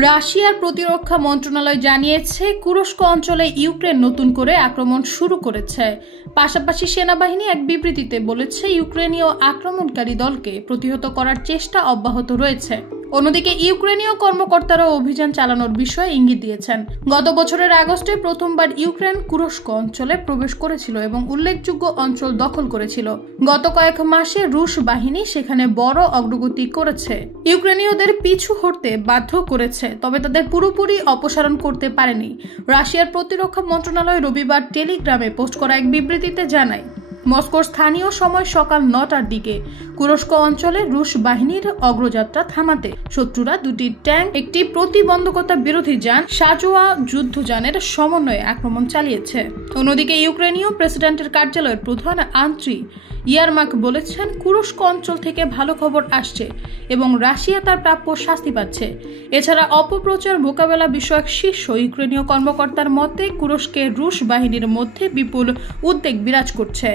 রাশিয়ার প্রতিরক্ষা মন্ত্রণালয় জানিয়েছে কুরস্ক অঞ্চলে ইউক্রেন নতুন করে আক্রমণ শুরু করেছে। পাশাপাশি সেনাবাহিনী এক বিবৃতিতে বলেছে ইউক্রেনীয় আক্রমণকারী দলকে প্রতিহত করার চেষ্টা অব্যাহত রয়েছে। অন্যদিকে ইউক্রেনীয় কর্মকর্তারা অভিযান চালানোর বিষয়ে ইঙ্গিত দিয়েছেন। গত বছরের আগস্টে প্রথমবার ইউক্রেন কুরস্ক অঞ্চলে প্রবেশ করেছিল এবং উল্লেখযোগ্য অঞ্চল দখল করেছিল। গত কয়েক মাসে রুশ বাহিনী সেখানে বড় অগ্রগতি করেছে, ইউক্রেনীয়দের পিছু হটতে বাধ্য করেছে, তবে তাদের পুরোপুরি অপসারণ করতে পারেনি। রাশিয়ার প্রতিরক্ষা মন্ত্রণালয় রবিবার টেলিগ্রামে পোস্ট করা এক বিবৃতিতে জানায়, মস্কোর স্থানীয় সময় সকাল 9টার দিকে কুরস্ক অঞ্চলে রুশ বাহিনীর অগ্রযাত্রা থামাতে শত্রুরা দুটি ট্যাঙ্ক, একটি প্রতিবন্ধকতা বিরোধী যান, সাজোয়া যুদ্ধযানের সমন্বয়ে আক্রমণ চালিয়েছে। অন্যদিকে ইউক্রেনীয় প্রেসিডেন্টের কার্যালয়ের প্রধান আন্দ্রি ইয়ারমাক বলেছেন, কুরস্ক অঞ্চল থেকে ভালো খবর আসছে এবং রাশিয়া তার প্রাপ্য শাস্তি পাচ্ছে। এছাড়া অপপ্রচার মোকাবেলা বিষয়ক শীর্ষ ইউক্রেনীয় কর্মকর্তার মতে কুরস্কে রুশ বাহিনীর মধ্যে বিপুল উদ্বেগ বিরাজ করছে।